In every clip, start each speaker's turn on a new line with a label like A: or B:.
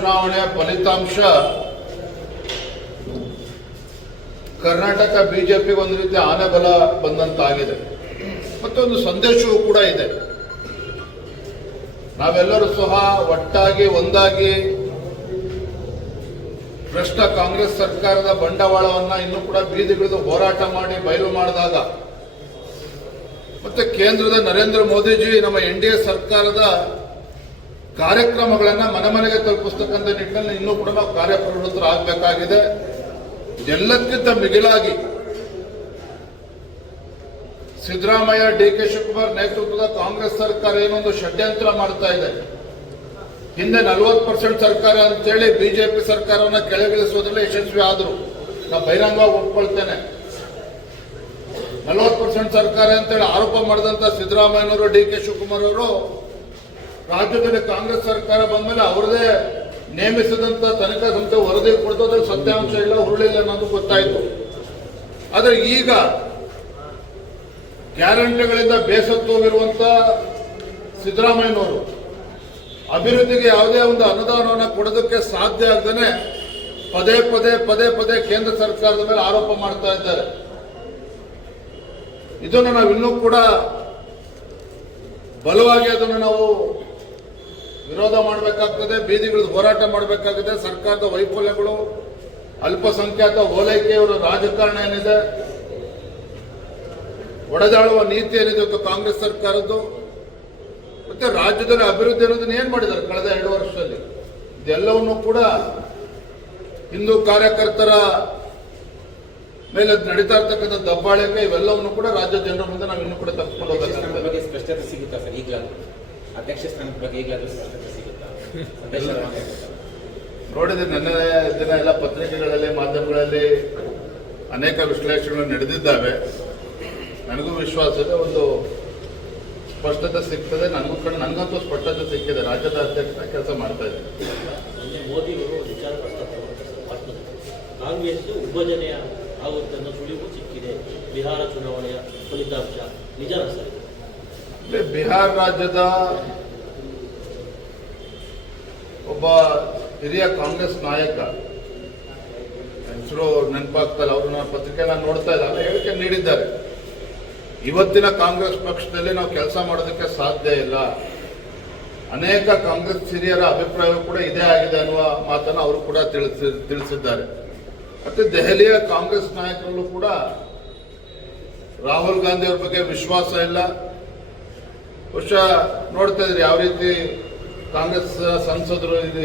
A: ಚುನಾವಣೆಯ ಫಲಿತಾಂಶ? ಕರ್ನಾಟಕ ಬಿಜೆಪಿ ಒಂದು ರೀತಿ ಆನೆಬಲ ಬಂದಂತಾಗಿದೆ. ಮತ್ತೊಂದು ಸಂದೇಶವೂ ಕೂಡ ಇದೆ. ನಾವೆಲ್ಲರೂ ಸಹ ಒಟ್ಟಾಗಿ, ಒಂದಾಗಿ ಭ್ರಷ್ಟ ಕಾಂಗ್ರೆಸ್ ಸರ್ಕಾರದ ಬಂಡವಾಳವನ್ನ ಇನ್ನೂ ಕೂಡ ಬೀದಿಗಿಳಿದು ಹೋರಾಟ ಮಾಡಿ ಬಯಲು ಮಾಡಿದಾಗ, ಮತ್ತೆ ಕೇಂದ್ರದ ನರೇಂದ್ರ ಮೋದಿಜಿ ನಮ್ಮ ಎನ್ ಸರ್ಕಾರದ ಕಾರ್ಯಕ್ರಮಗಳನ್ನ ಮನೆ ಮನೆಗೆ ತಲುಪಿಸ್ತಕ್ಕಂಥ ನಿಟ್ಟಿನಲ್ಲಿ ಇನ್ನೂ ಕೂಡ ನಾವು ಕಾರ್ಯಪ್ರವೃತ್ತರಾಗಬೇಕಾಗಿದೆ ಇದೆಲ್ಲಕ್ಕಿಂತ ಮಿಗಿಲಾಗಿ ಸಿದ್ದರಾಮಯ್ಯ, ಡಿ ಕೆ ಶಿವಕುಮಾರ್ ನೇತೃತ್ವದ ಕಾಂಗ್ರೆಸ್ ಸರ್ಕಾರ ಏನೊಂದು ಷಡ್ಯಂತ್ರ ಮಾಡ್ತಾ ಇದೆ. ಹಿಂದೆ ನಲವತ್ತು ಪರ್ಸೆಂಟ್ ಸರ್ಕಾರ ಅಂತೇಳಿ ಬಿಜೆಪಿ ಸರ್ಕಾರವನ್ನ ಕೆಳಗಿಳಿಸುವುದರಲ್ಲಿ ಯಶಸ್ವಿ ಆದರು. ನಾವು ಬಹಿರಂಗವಾಗಿ ಒಪ್ಕೊಳ್ತೇನೆ. ನಲವತ್ತು ಪರ್ಸೆಂಟ್ ಸರ್ಕಾರ ಅಂತೇಳಿ ಆರೋಪ ಮಾಡಿದಂತ ಸಿದ್ದರಾಮಯ್ಯನವರು, ಡಿ ಕೆ ಶಿವಕುಮಾರ್ ಅವರು ರಾಜ್ಯದಲ್ಲಿ ಕಾಂಗ್ರೆಸ್ ಸರ್ಕಾರ ಬಂದ ಮೇಲೆ ಅವರದೇ ನೇಮಿಸಿದಂತ ತನಿಖಾ ಸಂಸ್ಥೆ ವರದಿ ಕೊಡ್ತೋದ್ರೆ ಸತ್ಯಾಂಶ ಇಲ್ಲ ಹುರುಳಿಲ್ಲ ಅನ್ನೋದು ಗೊತ್ತಾಯ್ತು. ಆದ್ರೆ ಈಗ ಗ್ಯಾರಂಟಿಗಳಿಂದ ಬೇಸತ್ತೋಗಿರುವಂತ ಸಿದ್ದರಾಮಯ್ಯನವರು ಅಭಿವೃದ್ಧಿಗೆ ಯಾವುದೇ ಒಂದು ಅನುದಾನವನ್ನು ಕೊಡೋದಕ್ಕೆ ಸಾಧ್ಯ ಆಗದೇನೆ ಪದೇ ಪದೇ ಪದೇ ಪದೇ ಕೇಂದ್ರ ಸರ್ಕಾರದ ಮೇಲೆ ಆರೋಪ ಮಾಡ್ತಾ ಇದ್ದಾರೆ. ಇದನ್ನು ನಾವು ಇನ್ನೂ ಕೂಡ ಬಲವಾಗಿ ಅದನ್ನು ನಾವು ವಿರೋಧ ಮಾಡಬೇಕಾಗ್ತದೆ ಬೀದಿಗಿಳಿದು ಹೋರಾಟ ಮಾಡಬೇಕಾಗಿದೆ, ಸರ್ಕಾರದ ವೈಫಲ್ಯಗಳು, ಅಲ್ಪಸಂಖ್ಯಾತ ಓಲೈಕೆಯವರ ರಾಜಕಾರಣ ಏನಿದೆ, ಒಡೆದಾಳುವ ನೀತಿ ಏನಿದೆ ಕಾಂಗ್ರೆಸ್ ಸರ್ಕಾರದ್ದು, ಮತ್ತೆ ರಾಜ್ಯದಲ್ಲಿ ಅಭಿವೃದ್ಧಿ ಅನ್ನೋದನ್ನ ಏನ್ ಮಾಡಿದ್ದಾರೆ ಕಳೆದ ಎರಡು ವರ್ಷದಲ್ಲಿ? ಇದೆಲ್ಲವನ್ನು ಕೂಡ ಹಿಂದೂ ಕಾರ್ಯಕರ್ತರ ಮೇಲೆ ನಡೀತಾ ಇರ್ತಕ್ಕಂಥ ದಬ್ಬಾಳಿಕೆ ಇವೆಲ್ಲವನ್ನು ಕೂಡ ರಾಜ್ಯ ಜನರ ಮುಂದೆ ನಾವು ಇನ್ನೂ ಕೂಡ ತಪ್ಪಿಕೊಂಡು
B: ಹೋಗ್ತಾ ಸ್ಪಷ್ಟತೆ ಸಿಗುತ್ತಾ ಸರ್, ಈಗಲಾದ್ರೂ? ಅಧ್ಯಕ್ಷ ಸ್ಥಾನದ ಬಗ್ಗೆ ಈಗಲಾದರೂ ಸ್ಪಷ್ಟತೆ ಸಿಗುತ್ತಾ? ಸಂದೇಶ ರವಾನೆ ಆಗುತ್ತಾ?
A: ನೋಡಿದ್ರೆ ನನ್ನ ದಿನ ಎಲ್ಲ ಪತ್ರಿಕೆಗಳಲ್ಲಿ ಮಾಧ್ಯಮಗಳಲ್ಲಿ ಅನೇಕ ವಿಶ್ಲೇಷಣೆಗಳು ನಡೆದಿದ್ದಾವೆ. ನನಗೂ ವಿಶ್ವಾಸ ಇದೆ ಒಂದು ಸ್ಪಷ್ಟತೆ ಸಿಗ್ತದೆ. ನನಗೂ ಕಡೆ ನನಗಂತೂ ಸ್ಪಷ್ಟತೆ ಸಿಕ್ಕಿದೆ. ರಾಜ್ಯದ ಅಧ್ಯಕ್ಷ ಕೆಲಸ ಮಾಡ್ತಾ ಇದ್ದೀನಿ.
C: ಮೊನ್ನೆ ಮೋದಿಯವರು ವಿಚಾರ ಪ್ರಸ್ತಾಪ ಕಾಂಗ್ರೆಸ್ ವಿಭಜನೆಯ ಆಗುತ್ತೆ ಅನ್ನೋ ಸುಳಿವು ಸಿಕ್ಕಿದೆ. ಬಿಹಾರ ಚುನಾವಣೆಯ ಫಲಿತಾಂಶ ನಿಜ ಸರ್ ಇದು?
A: ಬಿಹಾರ ರಾಜ್ಯದ ಒಬ್ಬ ಹಿರಿಯ ಕಾಂಗ್ರೆಸ್ ನಾಯಕ. ಹೆಸರು ನೆನಪಾಗ್ತಲ್ಲ ಅವ್ರನ್ನ ಪತ್ರಿಕೆನ ನೋಡ್ತಾ ಇಲ್ಲ ಅವ್ರು ಹೇಳಿಕೆ ನೀಡಿದ್ದಾರೆ. ಇವತ್ತಿನ ಕಾಂಗ್ರೆಸ್ ಪಕ್ಷದಲ್ಲಿ ನಾವು ಕೆಲಸ ಮಾಡೋದಕ್ಕೆ ಸಾಧ್ಯ ಇಲ್ಲ. ಅನೇಕ ಕಾಂಗ್ರೆಸ್ ಹಿರಿಯರ ಅಭಿಪ್ರಾಯ ಕೂಡ ಇದೇ ಆಗಿದೆ ಅನ್ನುವ ಮಾತನ್ನು ಅವರು ಕೂಡ ತಿಳಿಸಿ, ತಿಳಿಸಿದ್ದಾರೆ. ಮತ್ತು ದೆಹಲಿಯ ಕಾಂಗ್ರೆಸ್ ನಾಯಕರಲ್ಲೂ ಕೂಡ ರಾಹುಲ್ ಗಾಂಧಿ ಅವ್ರ ಬಗ್ಗೆ ವಿಶ್ವಾಸ ಇಲ್ಲ. ಬಹುಶಃ ನೋಡ್ತಾ ಇದ್ರೆ, ಯಾವ ರೀತಿ ಕಾಂಗ್ರೆಸ್ ಸಂಸದರು ಇದು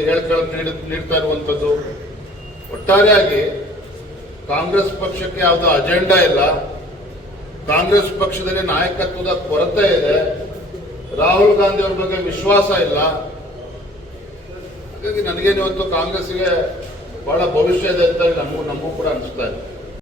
A: ನೀಡಿ, ನೀಡ್ತಾ ಇರುವಂಥದ್ದು. ಒಟ್ಟಾರೆಯಾಗಿ ಕಾಂಗ್ರೆಸ್ ಪಕ್ಷಕ್ಕೆ ಯಾವುದೋ ಅಜೆಂಡಾ ಇಲ್ಲ. ಕಾಂಗ್ರೆಸ್ ಪಕ್ಷದಲ್ಲಿ ನಾಯಕತ್ವದ ಕೊರತೆ ಇದೆ. ರಾಹುಲ್ ಗಾಂಧಿ ಅವ್ರ ಬಗ್ಗೆ ವಿಶ್ವಾಸ ಇಲ್ಲ. ಹಾಗಾಗಿ ನನಗೇನು ಇವತ್ತು ಕಾಂಗ್ರೆಸ್ಗೆ ಬಹಳ ಭವಿಷ್ಯ ಇದೆ ಅಂತ ನಮಗೂ ನಮಗೂ ಕೂಡ ಅನಿಸ್ತಾ ಇದೆ.